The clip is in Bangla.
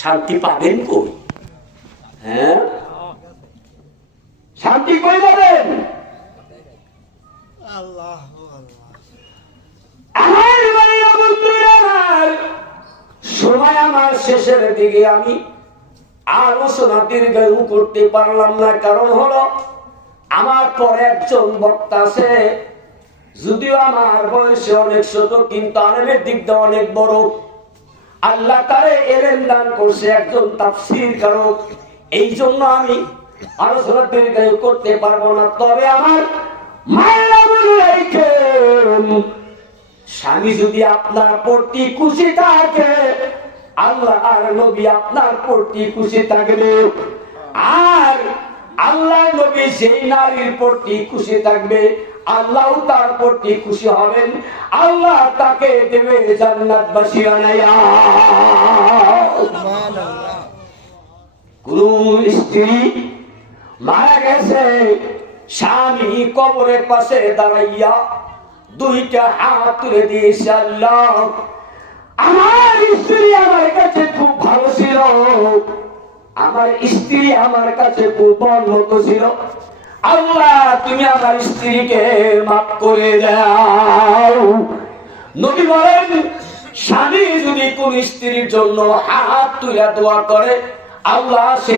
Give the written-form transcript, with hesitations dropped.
শান্তি পাবেন কই? হ্যাঁ, শান্তি কই পাবেন? আমার ভাইরা বন্ধুরা, আমার সময় আমার শেষের দিকে, আমি আলোচনা দীর্ঘায়ু করতে পারলাম না। কারণ হলো আমার পরে একজন বক্তা আছে, যদিও আমার বয়সে অনেক ছোট, কিন্তু আলেমের দিক দিয়ে অনেক বড়। আল্লাহ তারে এলেম দান করছে, একজন তাফসীর কারক। এই জন্য আমি আলোচনা দীর্ঘায়ু করতে পারবো না। তবে আমার মায়েরা বলেন, স্বামী যদি আপনার প্রতি খুশি থাকে, আল্লাহ আর নবী আপনার প্রতি খুশি থাকবে। আর আল্লাহ নবী সেই নারীর প্রতি খুশি থাকবে, আল্লাহ তার প্রতি খুশি হবেন। আল্লাহ তাকে দেবে জান্নাতবাসী বানাইয়া। কোন স্ত্রী মারা গেছে, স্বামী কবরের পাশে দাঁড়াইয়া দুইটা হাত তুলে দিয়েছে, আল্লাহ আমার স্ত্রী আমার কাছে খুব ভালো ছিল, আমার স্ত্রী আমার কাছে খুব উন্নত ছিল, আল্লাহ তুমি আমার স্ত্রীকে মাফ করে দাও। নবী বলেন, স্বামী যদি কোন স্ত্রীর জন্য হাত তুলে দোয়া করে, আল্লাহ